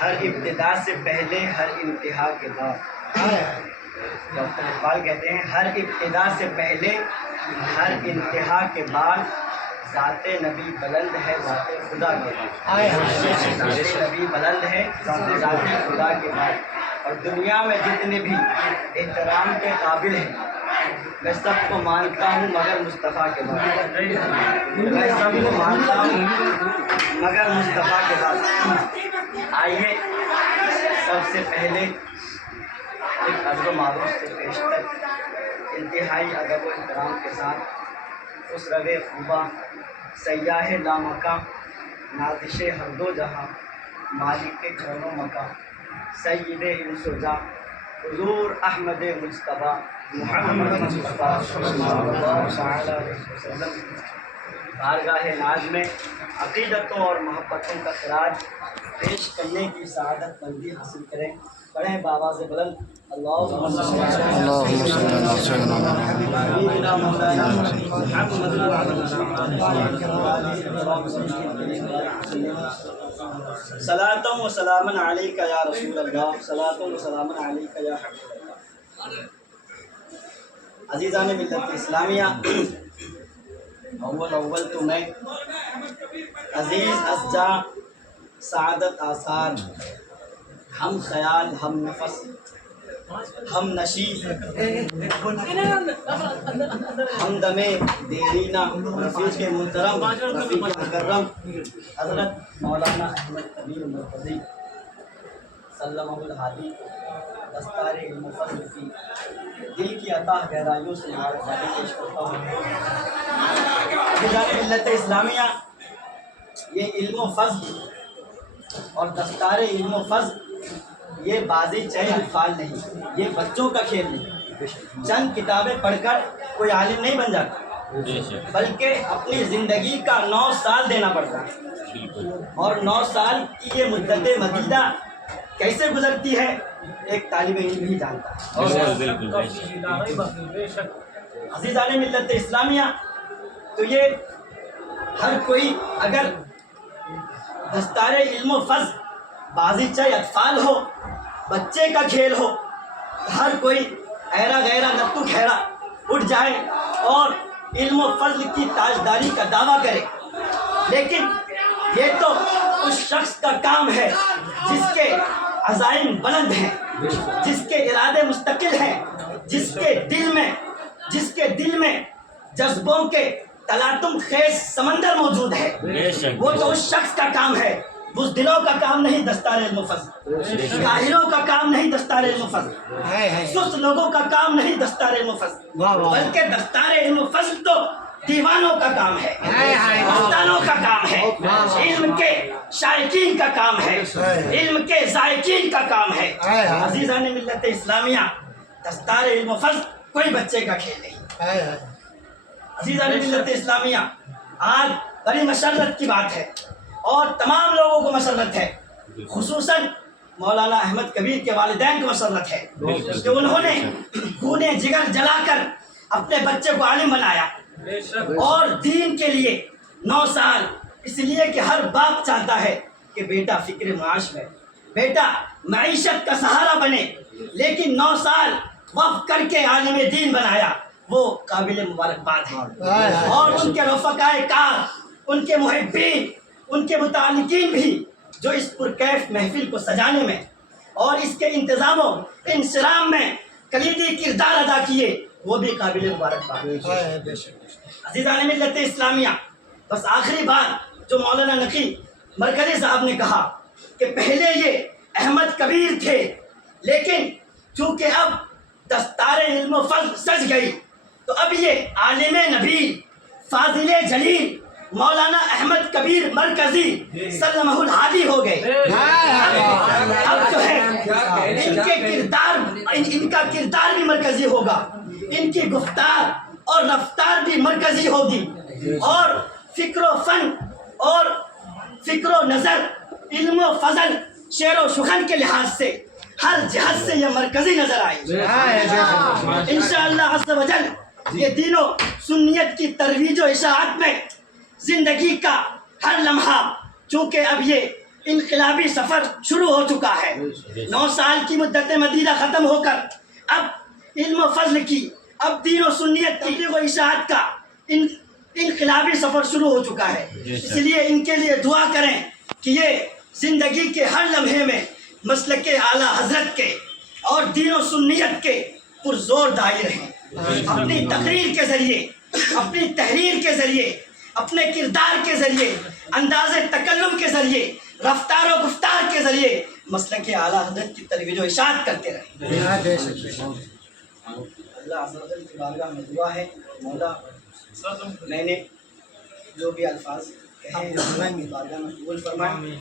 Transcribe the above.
ہر ابتدا سے پہلے ہر انتہا کے بعد. ڈاکٹر اقبال کہتے ہیں ہر ابتدا سے پہلے ہر انتہا کے بعد ذات نبی بلند ہے ذات خدا کے بعد. ذات نبی بلند ہے ذات خدا کے بعد. اور دنیا میں جتنے بھی احترام کے قابل ہیں میں سب کو مانتا ہوں مگر مصطفیٰ کے بعد. میں سب کو مانتا ہوں مگر مصطفیٰ کے بعد. آئیے سب سے پہلے ایک ادب و معروف سے پیشتر انتہائی ادب و احترام کے ساتھ اس روے خوبا سیاح لامکاں نازش ہر دو جہاں مالک کون و مکاں سید انس و جاں حضور احمد مجتبیٰ محمد مصطفیٰ صلی اللہ تعالی علیہ وسلم بارگاہ ناز میں عقیدتوں اور محبتوں کا خراج پیش کرنے کی سعادت مندی حاصل کریں. پڑھیں بابا سے بلند اللہم صلی علی سیدنا صلاۃ و سلام علیک یا رسول اللہ صلاۃ و سلام علیک یا حبیب اللہ. عزیزان ملت اسلامیہ، اول تو میں عزیز از جاں سعادت آثار ہم خیال ہم نفس ہم نشیب ہم دم دیرینہ رفیق محترم رفیق مکرم حضرت مولانا احمد کبیر مرکزی سلمہ الہادی دستار علم و فضل کی دل کی عطا گہرائیوں سے مبارکبادی پیش کرتا ہوں. ملت اسلامیہ، یہ علم و فضل اور دستار علم و فضل یہ بازی چہل الفال نہیں، یہ بچوں کا کھیل نہیں. چند کتابیں پڑھ کر کوئی عالم نہیں بن جاتا، بلکہ اپنی زندگی کا 9 سال دینا پڑتا ہے. اور 9 سال کی یہ مدت مدیدہ کیسے گزرتی ہے ایک طالب علم ہی جانتا ہے. عزیزان ملت اسلامیہ، تو یہ ہر کوئی اگر دستار علم و فضل بازیچہ اطفال ہو، بچے کا کھیل ہو، ہر کوئی ایرا غیرہ نتو کھیرا اٹھ جائے اور علم و فضل کی تاجداری کا دعویٰ کرے. لیکن یہ تو اس شخص کا کام ہے جس کے عزائم بلند ہیں، جس کے ارادے مستقل ہیں، جس کے دل میں جذبوں کے تلاطم خیز سمندر موجود ہے. وہ تو اس شخص کا کام ہے. بزدلوں کا کام نہیں دستار علم و فضل، کاہلوں کا کام نہیں دستار علم و فضل، سست لوگوں کا کام نہیں دستار علم و فضل، بلکہ دستار علم و فضل تو دیوانوں کا کام ہے، مستانوں کا کام ہے، علم کے شائقین کا کام ہے، علم کے ذائقین کا کام ہے. عزیزان ملت اسلامیہ، دستار علم و فضل کوئی بچے کا کھیل نہیں. عزیزان ملت اسلامیہ، آج بڑی مسرت کی بات ہے اور تمام لوگوں کو مسرت ہے، خصوصاً مولانا احمد کبیر کے والدین کو مسرت ہے کہ انہوں نے خون جگر جلا کر اپنے بچے کو عالم بنایا اور دین کے لیے 9 سال. اس لیے کہ ہر باپ چاہتا ہے کہ بیٹا فکر معاش میں، بیٹا معیشت کا سہارا بنے، لیکن 9 سال وقف کر کے عالم دین بنایا، وہ قابل مبارکباد ہے. اور ان کے رفقائے کار، ان کے محبین، ان کے متعلقین بھی جو اس پرکیف محفل کو سجانے میں اور اس کے انتظام و انصرام میں کلیدی کردار ادا کیے، وہ بھی قابل مبارکباد. عزیزان ملت اسلامیہ، بس آخری بات جو مولانا نقی مرکزی صاحب نے کہا کہ پہلے یہ احمد کبیر تھے، لیکن چونکہ اب دستار علم و فضل سج گئی تو اب یہ عالم نبی فاضل جلیل مولانا احمد کبیر مرکزی سلمہ الہادی ہو گئے. اب جو ہے ان کا کردار بھی مرکزی ہوگا، ان کی گفتار اور رفتار بھی مرکزی ہوگی، اور فکر و فن اور فکر و نظر، علم و فضل، شعر و شخن کے لحاظ سے ہر جہت سے یہ مرکزی نظر آئے. انشاءاللہ عز و جل یہ دین و سنیت کی ترویج و اشاعت میں زندگی کا ہر لمحہ، چونکہ اب یہ انقلابی سفر شروع ہو چکا ہے۔ 9 سال کی مدت مدیدہ ختم ہو کر اب علم و فضل کی، اب دین و سنیت کی، تبلیغ و اشاعت کا انقلابی سفر شروع ہو چکا ہے۔ اس لیے ان کے لیے دعا کریں کہ یہ زندگی کے ہر لمحے میں مسلک اعلیٰ حضرت کے اور دین و سنیت کے پرزور داعی رہیں۔ اپنی تقریر کے ذریعے، اپنی تحریر کے ذریعے، اپنے کردار کے ذریعے، انداز تکلم کے ذریعے، رفتار و گفتار کے ذریعے مسلک اعلیٰ حضرت کی ترویج و اشاعت کرتے رہیں۔ اللہ عز و جل کی بارگاہ میں دعا ہے، مولا میں نے جو بھی الفاظ کہے ہیں اللہ کی بارگاہ میں قبول فرمائے۔